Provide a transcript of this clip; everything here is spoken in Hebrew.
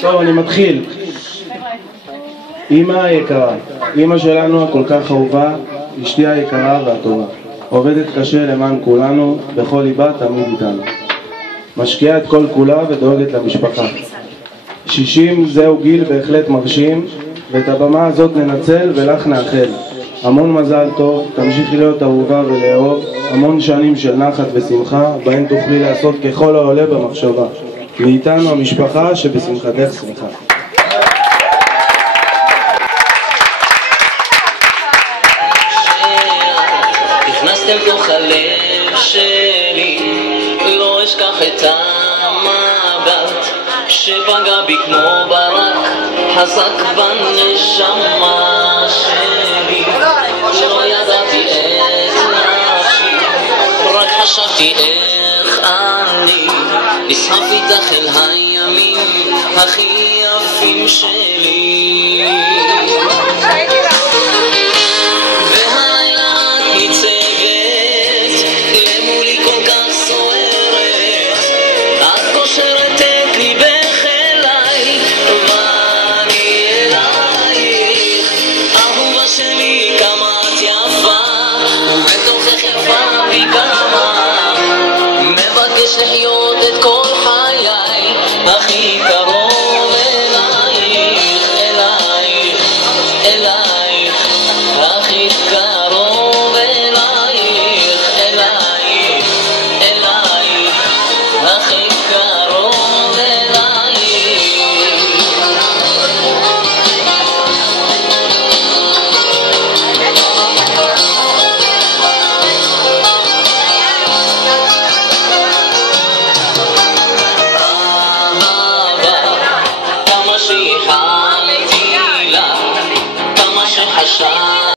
טוב, אני מתחיל. אמא היקרה, אמא שלנו הכל כך אהובה, אשתי היקרה והטובה, עובדת קשה למען כולנו, בכל ליבה תמיד איתנו, משקיעה את כל כולה ודואגת למשפחה. 60 זהו גיל בהחלט מרשים, ואת הבמה הזאת ננצל ולך נאחל המון מזל טוב, תמשיכי להיות אהובה ולאהוב, המון שנים של נחת ושמחה, בהן תוכלי לעשות ככל העולה במחשבה. מאיתנו המשפחה שבשמחתך שמחה. נכנסתם תוך הלב שלי, לא אשכח את המבט שפגע בי כמו ברק חזק בנשמה שלי. לא ידעתי איך נפשי, רק חשבתי איך אני נסחף איתך אל הימים הכי יפים שלי.